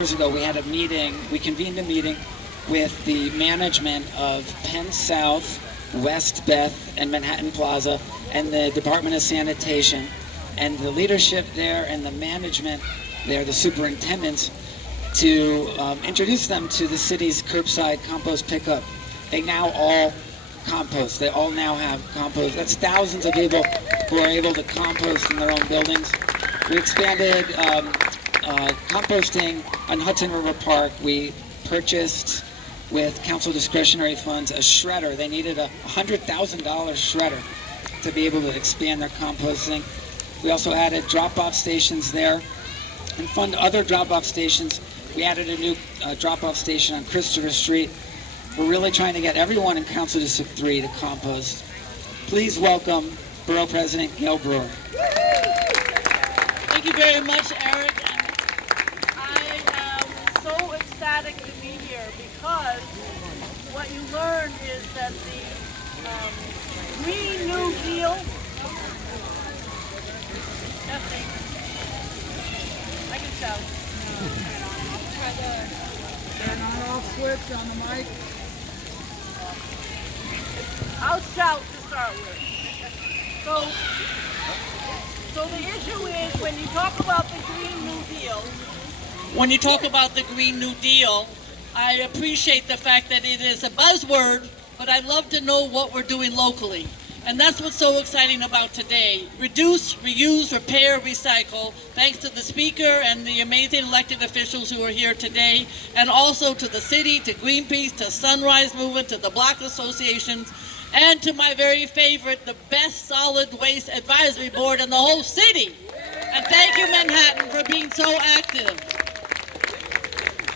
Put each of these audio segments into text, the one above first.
Years ago, we convened a meeting with the management of Penn South, West Beth, and Manhattan Plaza, and the Department of Sanitation, and the leadership there and the management there, the superintendents, to introduce them to the city's curbside compost pickup. They now all compost. They all now have compost. That's thousands of people who are able to compost in their own buildings. We expanded composting on Hudson River Park. We purchased, with council discretionary funds, a shredder. They needed a $100,000 shredder to be able to expand their composting. We also added drop-off stations there and fund other drop-off stations. We added a new drop-off station on Christopher Street. We're really trying to get everyone in Council District 3 to compost. Please welcome Borough President Gale Brewer. Thank you very much, Erik. I am so ecstatic to be here because what you learn is that the Green New Deal. I can shout. Turn on off switch on the mic. I'll shout to start with. So the issue is when you talk about the Green New Deal. When you talk about the Green New Deal, I appreciate the fact that it is a buzzword, but I'd love to know what we're doing locally. And that's what's so exciting about today. Reduce, reuse, repair, recycle, thanks to the speaker and the amazing elected officials who are here today, and also to the city, to Greenpeace, to Sunrise Movement, to the Block Associations, and to my very favorite, the best solid waste advisory board in the whole city. And thank you, Manhattan, for being so active.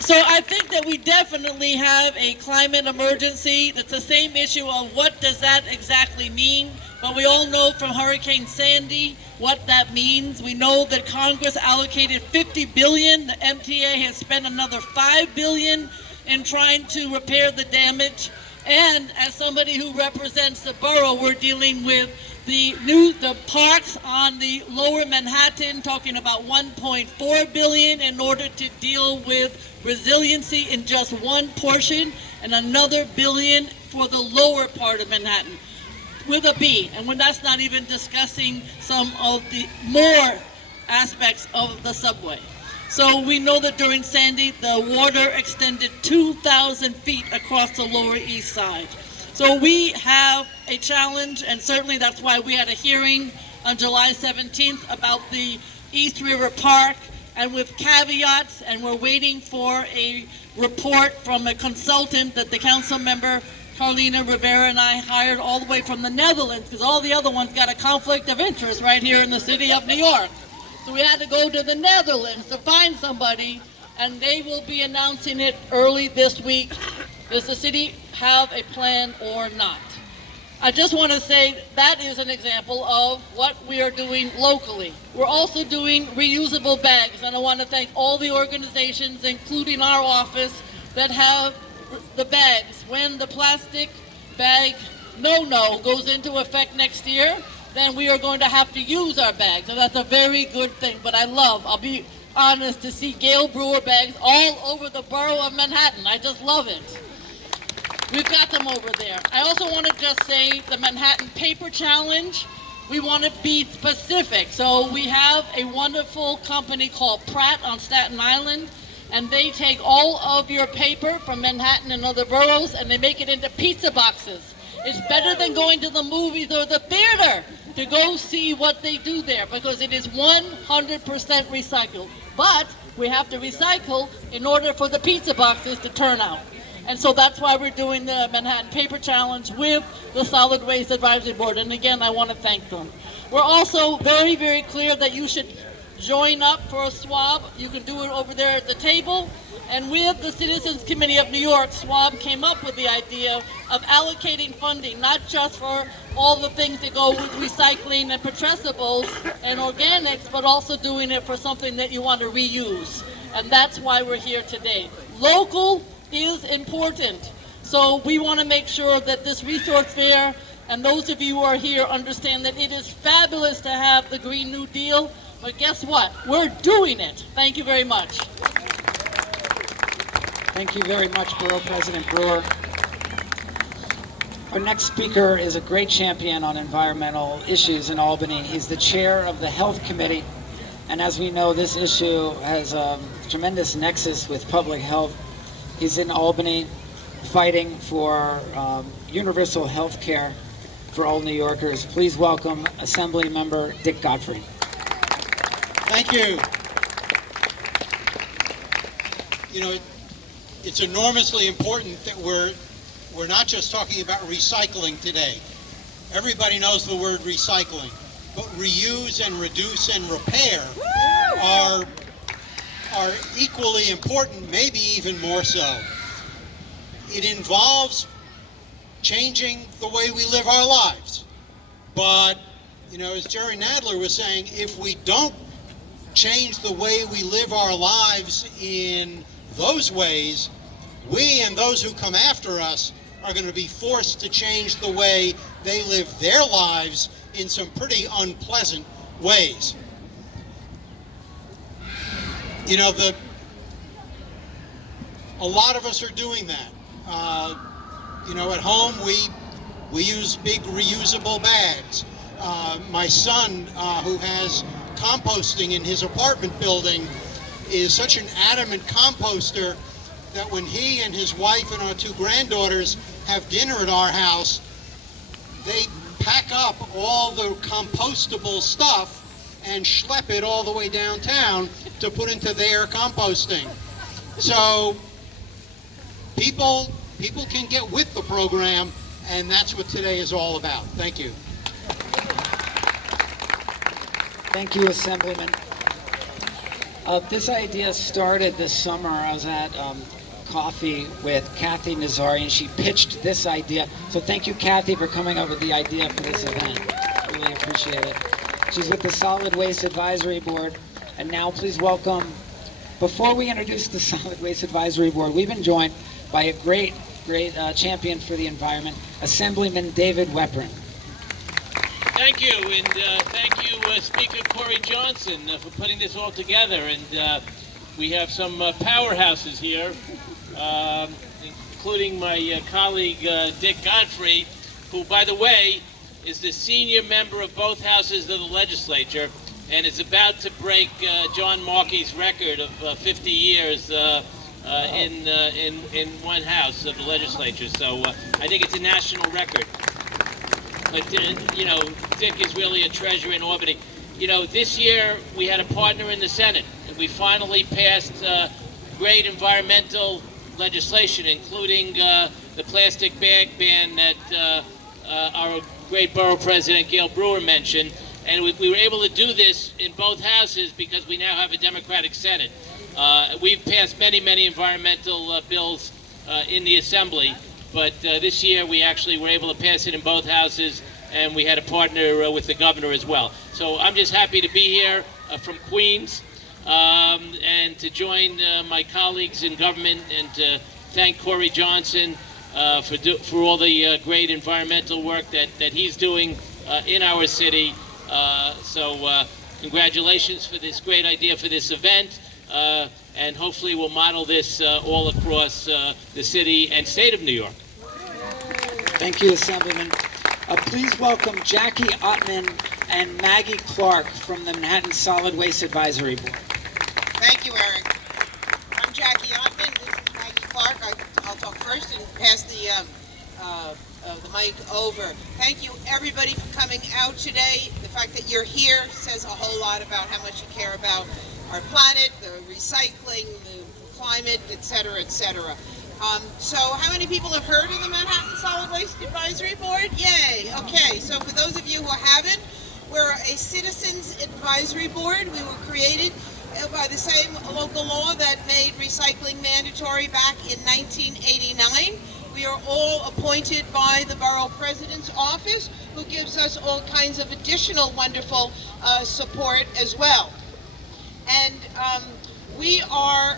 So I think that we definitely have a climate emergency. That's the same issue of what does that exactly mean. But we all know from Hurricane Sandy what that means. We know that Congress allocated $50 billion. The MTA has spent another $5 billion in trying to repair the damage. And as somebody who represents the borough, we're dealing with the parks on the lower Manhattan, talking about $1.4 billion in order to deal with resiliency in just one portion, and another $1 billion for the lower part of Manhattan, with a B. And when that's not even discussing some of the more aspects of the subway. So we know that during Sandy, the water extended 2,000 feet across the Lower East Side. So we have a challenge, and certainly that's why we had a hearing on July 17th about the East River Park, and with caveats, and we're waiting for a report from a consultant that the council member, Carlina Rivera, and I hired all the way from the Netherlands, because all the other ones got a conflict of interest right here in the city of New York. So we had to go to the Netherlands to find somebody, and they will be announcing it early this week. Does the city have a plan or not? I just want to say that is an example of what we are doing locally. We're also doing reusable bags, and I want to thank all the organizations, including our office, that have the bags. When the plastic bag no goes into effect next year, then we are going to have to use our bags. So that's a very good thing. But I'll be honest, to see Gale Brewer bags all over the borough of Manhattan. I just love it. We've got them over there. I also want to just say the Manhattan Paper Challenge, we want to be specific. So we have a wonderful company called Pratt on Staten Island, and they take all of your paper from Manhattan and other boroughs, and they make it into pizza boxes. It's better than going to the movies or the theater to go see what they do there, because it is 100% recycled. But we have to recycle in order for the pizza boxes to turn out. And so that's why we're doing the Manhattan Paper Challenge with the Solid Waste Advisory Board. And again, I want to thank them. We're also very, very clear that you should join up for a SWAB. You can do it over there at the table. And with the Citizens Committee of New York, SWAB came up with the idea of allocating funding, not just for all the things that go with recycling and petressables and organics, but also doing it for something that you want to reuse. And that's why we're here today. Local is important. So we want to make sure that this resource fair, and those of you who are here understand that it is fabulous to have the Green New Deal, but guess what? We're doing it. Thank you very much. Thank you very much, Borough President Brewer. Our next speaker is a great champion on environmental issues in Albany. He's the chair of the Health Committee, and as we know, this issue has a tremendous nexus with public health. He's in Albany fighting for universal health care for all New Yorkers. Please welcome Assembly Member Dick Gottfried. Thank you. You know, it's enormously important that we're not just talking about recycling today. Everybody knows the word recycling, but reuse and reduce and repair are equally important, maybe even more so. It involves changing the way we live our lives. But, you know, as Jerry Nadler was saying, if we don't change the way we live our lives in those ways, we and those who come after us are going to be forced to change the way they live their lives in some pretty unpleasant ways. You know, a lot of us are doing that. You know, at home we use big reusable bags. My son, who has composting in his apartment building, is such an adamant composter that when he and his wife and our two granddaughters have dinner at our house, they pack up all the compostable stuff and schlep it all the way downtown to put into their composting. So people can get with the program, and that's what today is all about. Thank you. Thank you, Assemblyman. This idea started this summer. I was at coffee with Kathy Nazari, and she pitched this idea. So thank you, Kathy, for coming up with the idea for this event. Really appreciate it. She's with the Solid Waste Advisory Board. And now please welcome, before we introduce the Solid Waste Advisory Board, we've been joined by a great champion for the environment, Assemblyman David Weprin. Thank you, and thank you, Speaker Corey Johnson, for putting this all together. And we have some powerhouses here, including my colleague Dick Gottfried, who, by the way, is the senior member of both houses of the legislature, and is about to break John Markey's record of 50 years in one house of the legislature. So I think it's a national record. But, you know, Dick is really a treasure in Albany. You know, this year we had a partner in the Senate, and we finally passed great environmental legislation, including the plastic bag ban that our great Borough President Gale Brewer mentioned. And we were able to do this in both houses because we now have a Democratic Senate. We've passed many environmental bills in the Assembly, but this year we actually were able to pass it in both houses, and we had a partner with the governor as well. So I'm just happy to be here from Queens and to join my colleagues in government, and to thank Corey Johnson for all the great environmental work that he's doing in our city. So congratulations for this great idea for this event, and hopefully we'll model this all across the city and state of New York. Thank you, Assemblyman. Please welcome Jackie Ottman and Maggie Clark from the Manhattan Solid Waste Advisory Board. Thank you, Erik. I'm Jackie Ottman. This is Maggie Clark. I'll talk first and pass the mic over. Thank you, everybody, for coming out today. The fact that you're here says a whole lot about how much you care about our planet, the recycling, the climate, et cetera, et cetera. So how many people have heard of the Manhattan Solid Waste Advisory Board? Yay! Okay, so for those of you who haven't, we're a citizens advisory board. We were created by the same local law that made recycling mandatory back in 1989. We are all appointed by the Borough President's office, who gives us all kinds of additional wonderful support as well. And we are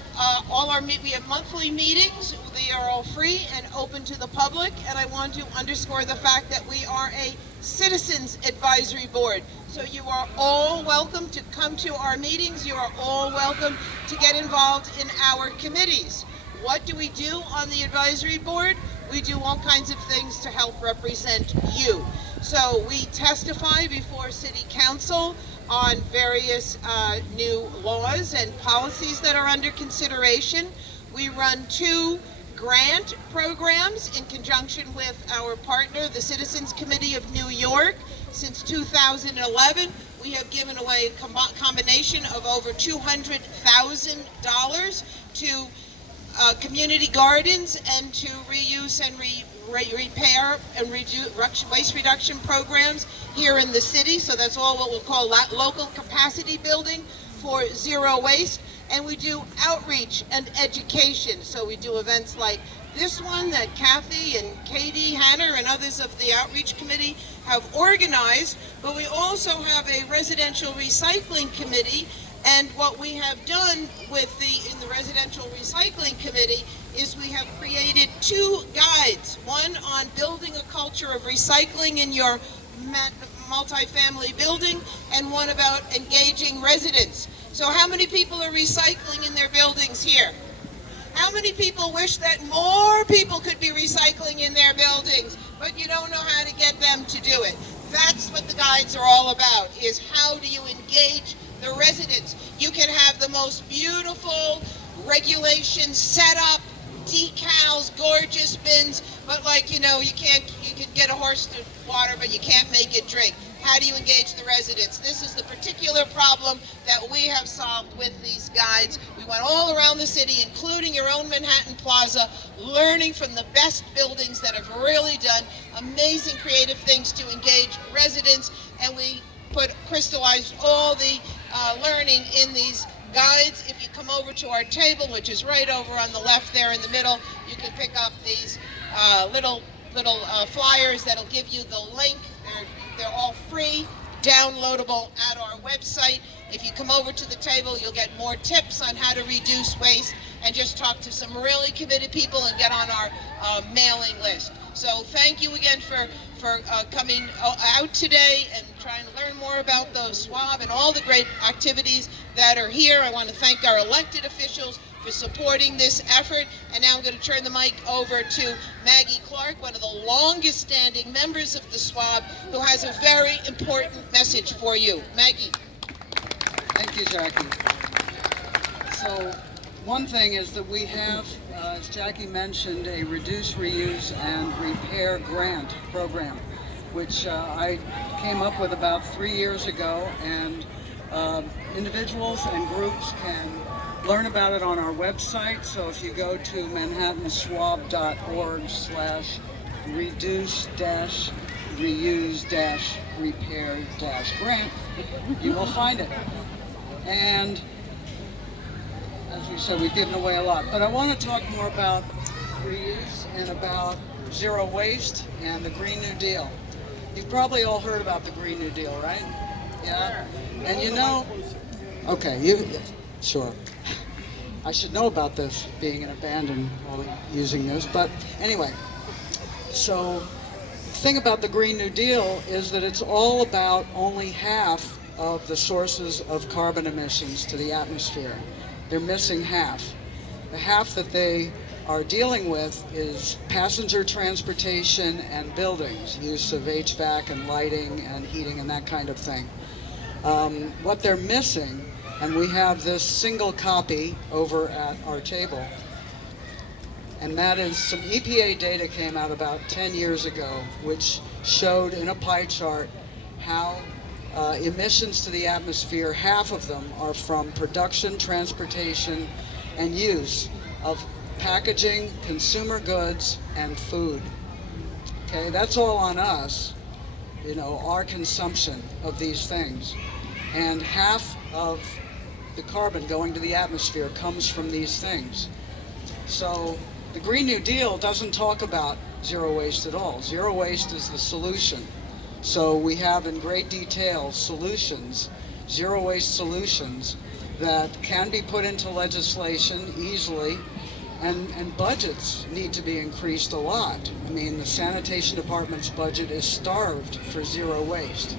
we have monthly meetings. They are all free and open to the public, and I want to underscore the fact that we are a citizens advisory board. So you are all welcome to come to our meetings. You are all welcome to get involved in our committees. What do we do on the advisory board? We do all kinds of things to help represent you. So we testify before City Council on various new laws and policies that are under consideration. We run 2 grant programs in conjunction with our partner, the Citizens Committee of New York. Since 2011, we have given away a combination of over $200,000 to community gardens and to reuse and repair and waste reduction programs here in the city. So that's all what we'll call local capacity building for zero waste. And we do outreach and education. So we do events like this one that Kathy and Katie Hanner and others of the outreach committee have organized, but we also have a residential recycling committee. And what we have done in the residential recycling committee is we have created 2 guides, one on building a culture of recycling in your multifamily building, and one about engaging residents. So how many people are recycling in their buildings here? How many people wish that more people could be recycling in their buildings, but you don't know how to get them to do it? That's what the guides are all about, is how do you engage the residents. You can have the most beautiful regulations set up, decals, gorgeous bins, but you can get a horse to water, but you can't make it drink. How do you engage the residents? This is the particular problem that we have solved with these guides. We went all around the city, including your own Manhattan Plaza, learning from the best buildings that have really done amazing creative things to engage residents, and we crystallized all the learning in these guides. If you come over to our table, which is right over on the left there in the middle, you can pick up these little flyers that'll give you the link. They're all free, downloadable at our website. If you come over to the table, you'll get more tips on how to reduce waste and just talk to some really committed people and get on our mailing list. So thank you again for coming out today and trying to learn more about the SWAB and all the great activities that are here. I want to thank our elected officials for supporting this effort. And now I'm going to turn the mic over to Maggie Clark, one of the longest standing members of the SWAB, who has a very important message for you. Maggie. Thank you, Jackie. So one thing is that we have, as Jackie mentioned, a reduce, reuse, and repair grant program, which I came up with about 3 years ago, and individuals and groups can learn about it on our website. So if you go to manhattanswab.org/reduce-reuse-repair-grant, you will find it. And as we said, we've given away a lot. But I want to talk more about reuse and about zero waste and the Green New Deal. You've probably all heard about the Green New Deal, right? Yeah? And okay, sure. I should know about this, being an abandoned while using this, but anyway. So the thing about the Green New Deal is that it's all about only half of the sources of carbon emissions to the atmosphere. They're missing half. The half that they are dealing with is passenger transportation and buildings, use of HVAC and lighting and heating and that kind of thing. What they're missing, and we have this single copy over at our table, and that is some EPA data came out about 10 years ago, which showed in a pie chart how emissions to the atmosphere, half of them are from production, transportation, and use of packaging, consumer goods, and food. Okay, that's all on us, our consumption of these things. And half of the carbon going to the atmosphere comes from these things. So the Green New Deal doesn't talk about zero waste at all. Zero waste is the solution. So we have in great detail solutions, zero waste solutions that can be put into legislation easily, and budgets need to be increased a lot. I mean, the sanitation department's budget is starved for zero waste.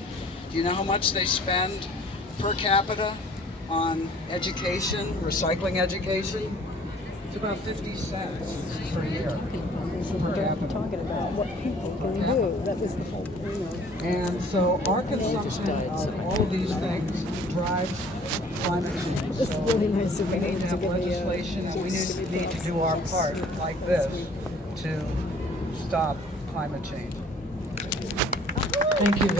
Do you know how much they spend per capita on education, recycling education? It's about 50 cents per year. Talking about what people can do. That was the whole, And so our consumption of all of these things drives climate change. It's So really nice of we them need to to have give me, legislation and we need to do our part like this to stop climate change. Thank you.